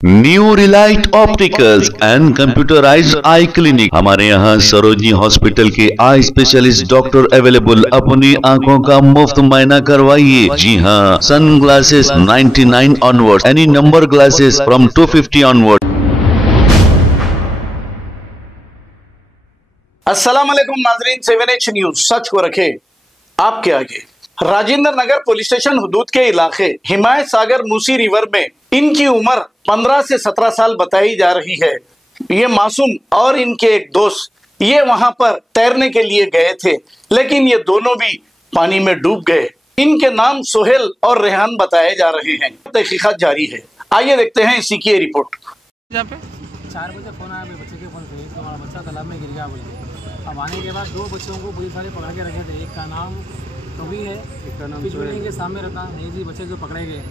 New Relight opticals and computerised I clinic. हमारे यहाँ Sarojini hospital के आई स्पेशलिस्ट डॉक्टर अवेलेबल। अपनी आंखों का मुफ्त मायना करवाइए। जी हाँ, sun glasses 99 onward, any number glasses from 250 onward. अस्सलाम वालेकुम नाजरीन, 7H न्यूज सच को रखे आपके आगे। राजेंद्र नगर पुलिस स्टेशन हुदूद के इलाके हिमायत सागर मूसी रिवर में इनकी उम्र 15 से 17 साल बताई जा रही है। ये मासूम और इनके एक दोस्त ये वहां पर तैरने के लिए गए थे, लेकिन ये दोनों भी पानी में डूब गए। इनके नाम सोहेल और रेहान बताए जा रहे हैं। तहकीकात जारी है, आइए देखते हैं इसी की रिपोर्ट। यहाँ पे 4 बजे फोन आया बच्चे के फोन से, तो हमारा बच्चा तालाब में गिर गया बोल के। अब आने के बाद 2 बच्चों को पुलिस वाले पकड़ के रखे थे। एक का नाम कवि है, एक का नाम बिल्डिंग के सामने रहता नहीं जी, बच्चे जो पकड़े गए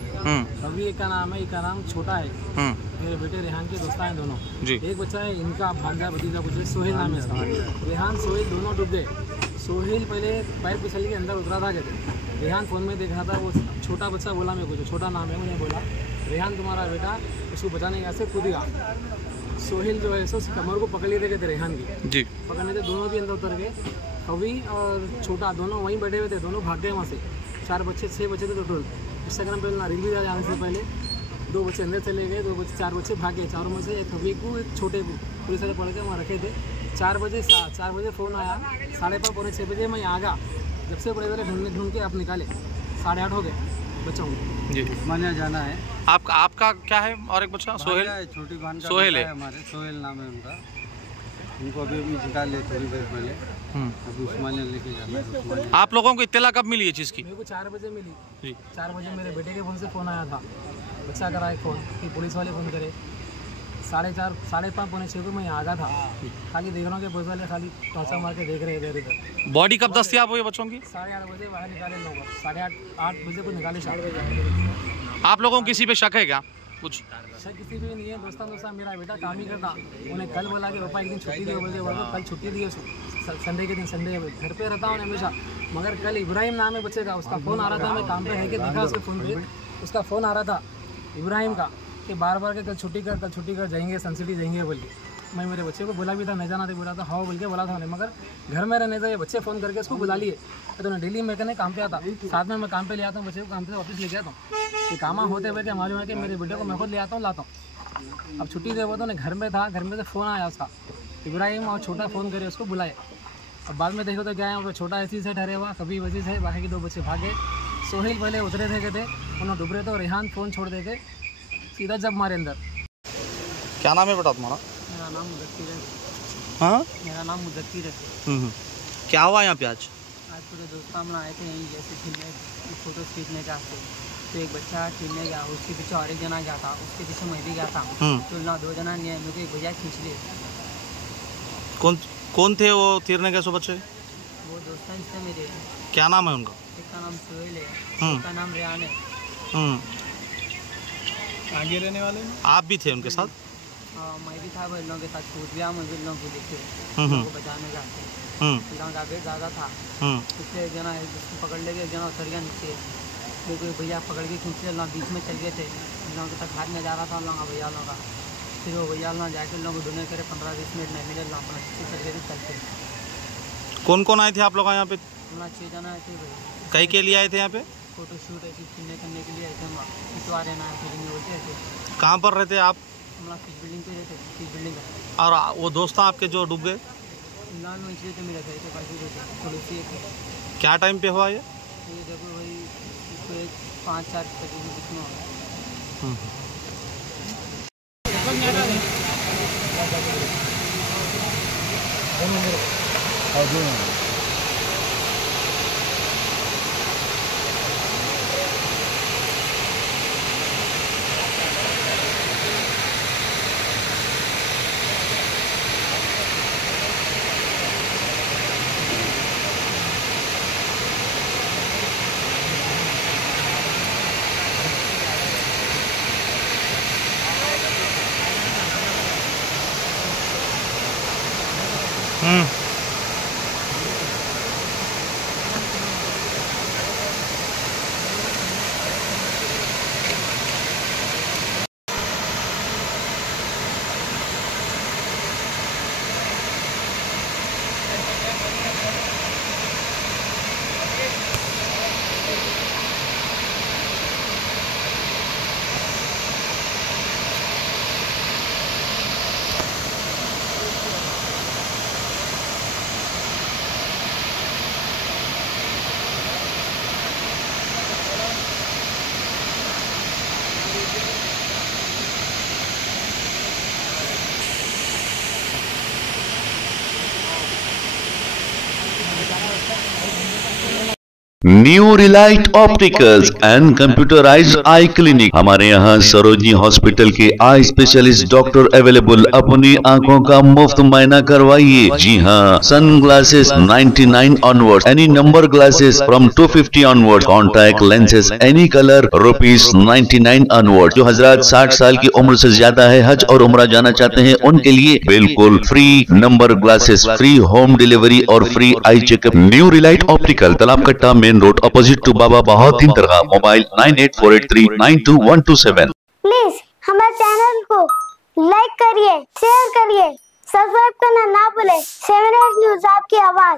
कवि एक का नाम है, एक का नाम छोटा है। मेरे बेटे रेहान के दोस्त हैं दोनों जी। एक बच्चा है इनका भांजा भतीजा कुछ सोहेल नाम है इसका। रेहान सोहेल दोनों डूब गए। सोहेल पहले पैर फिसल के अंदर उतरा था कहते। रेहान फोन में देख रहा था, वो छोटा बच्चा बोला मेरे को, जो छोटा नाम है मुझे बोला रेहान तुम्हारा बेटा उसको बचाने का से कूदेगा। सोहेल जो है सो कमर को पकड़ लिए थे रेहान की जी, पकड़ने थे, दोनों भी अंदर उतर गए। कवि और छोटा दोनों वहीं बैठे हुए थे, दोनों भाग गए वहाँ से। 6 बच्चे थे टोटल। इंस्टाग्राम पे रील भी जाने से पहले 2 बच्चे अंदर चले गए, 4 बच्चे भाग गए। 4 में से एक कवि को एक छोटे को पुलिस वाले पकड़ के वहाँ रखे थे। 4 बजे फ़ोन आया, 5:30 पौने 6 बजे मैं आ गया। जब से पुलिस वाले ढूंढ के आप निकाले 8:30 हो गए बच्चों को जी। मान्या जाना है। आपका क्या है? और एक बच्चा सोहेल, छोटी बहन सोहेल है हमारे, सोहेल नाम है उनका। उनको अभी निकाल ले थोड़ी देर पहले, अभी उस्मानिया लेके जाना है। आप लोगों को इत्तला कब मिली है चीज़ की? मेरे को 4 बजे मिली जी। 4 बजे मेरे बेटे के फ़ोन से फ़ोन आया था, बच्चा कराए फ़ोन कि पुलिस वाले फ़ोन करे। 4:30 5:30 पौने 6 को मैं यहाँ आ गया था। खाली देख रहा हूँ कि पुलिस वाले खाली टॉर्चा मार के देख रहे इधर इधर। बॉडी कब दस्तियाब हुई बच्चों की? 8:30 बजे बाहर निकाले लोग, 8:30 बजे को निकाले शाम। आप लोगों को किसी पे शक है क्या? कुछ सर किसी भी नहीं है। दोस्ता मेरा बेटा काम ही करता। उन्हें कल बोला कि पापा एक दिन छुट्टी दिए, बोलते कल छुट्टी दी संडे के दिन, संडे घर पे रहता हूँ हमेशा। मगर कल इब्राहिम नाम है बच्चे का, उसका फ़ोन आ रहा था। मैं काम पे है कि देखा उसके फ़ोन पे उसका फ़ोन आ रहा था इब्राहिम का कि बार के कल छुट्टी कर जाएंगे, सन सिटी जाएंगे बोल के। मैं मेरे बच्चे को बोला भी था, नहीं जाना था, बोला था हाँ बोल के बोला था उन्हें। मगर घर में रहने से ये बच्चे फ़ोन करके उसको बुला लिए। तो डेली मैं कहने काम पे आता, साथ में मैं काम पे ले आता हूँ बच्चे को, काम पे वापस लेके आता हूँ। ये कामा होते हुए कि मालूम है कि मेरे बेटे को मैं खुद ले आता हूँ, लाता हूँ। अब छुट्टी दे वो तो घर में था, घर में से फ़ोन आया उसका, इब्राहिम और छोटा फ़ोन करे उसको बुलाए। अब बाद में देखो तो क्या है, छोटा ऐसी से ठहरे हुआ, कभी वजह से बाकी के 2 बच्चे भागे। सोहेल पहले उतरे थे कहते, उन्होंने डूब रहे थे। रेहान फ़ोन छोड़ दे के सीधा जब मारे अंदर। क्या नाम है बेटा तुम्हारा? मेरा नाम मुदक्किर है। हाँ, मेरा नाम मुदक्किर है। क्या हुआ यहाँ पे आज? पूरे दोस्त हम आए थे यहीं जैसे खेलने, फोटो खींचने के वास्ते। तो एक बच्चा खेलने गया, उसके पीछे और एक जना गया था, उसके पीछे मैं भी गया था। तो ना 2 जना नहीं है, मेरे को एक भैया खींच लिए। कौन थे वो तीरने के सो बच्चे? वो दोस्त हैं मेरे। क्या नाम है उनका? एक का नाम सोहेल है, एक का नाम रेहान है। आगे रहने वाले आप भी थे उनके साथ? हाँ, मैं भी था भाई लोगों के साथ। कूद गया मैं भी लोगों को देखे, उनको बचाने जाते। लोगों का वेट ज़्यादा था, इसलिए एक जना जिसको पकड़ ले गए, एक जना उतर गया नीचे। फिर कोई भैया पकड़ के खींच ले, लोग बीच में चल गए थे। लोगों के तक हाथ में जा रहा था लोगों का भैया लोगों का। फिर वो भैया लोग जाके लोगों को ढूंढने करे, 15-20 मिनट नहीं मिले, लोग अपना चल गए चलते। कौन आए थे आप लोग यहाँ पे? अपना 6 जना आए थे भाई। कई के लिए आए थे यहाँ पे? फोटो शूट ऐसी करने के लिए आए थे। खिंचवा रहना है, फीलिंग बोलते ऐसे। कहाँ पर रहते आप? हम फिश बिल्डिंग पे रहते, फिश बिल्डिंग का। और वो दोस्त आपके जो डूब गए? लाल मंचले तो मेरे घर के पास ही रहते, थोड़ी सी। क्या टाइम पे हुआ ये? देखो भाई, इसको 5-4 बजे के बीच में हो। New Relight opticals and computerised I clinic. हमारे यहाँ सरोजनी हॉस्पिटल के आई स्पेशलिस्ट डॉक्टर अवेलेबल। अपनी आंखों का मुफ्त मायना करवाइए। जी हाँ, sun glasses 99 onward, any number glasses from 250 onward, contact lenses any colour ₹99 onward. जो हजरात 60 साल की उम्र से ज्यादा है, हज और उम्रा जाना चाहते हैं, उनके लिए बिल्कुल free number glasses, free home delivery और free eye checkup. New relight optical, Talab Katta, main road, opposite to Baba Bahauddin दरगाह। मोबाइल 9848392127। प्लीज हमारे चैनल को लाइक करिए, शेयर करिए, सब्सक्राइब करना ना भूले। 7 न्यूज़ आपकी आवाज।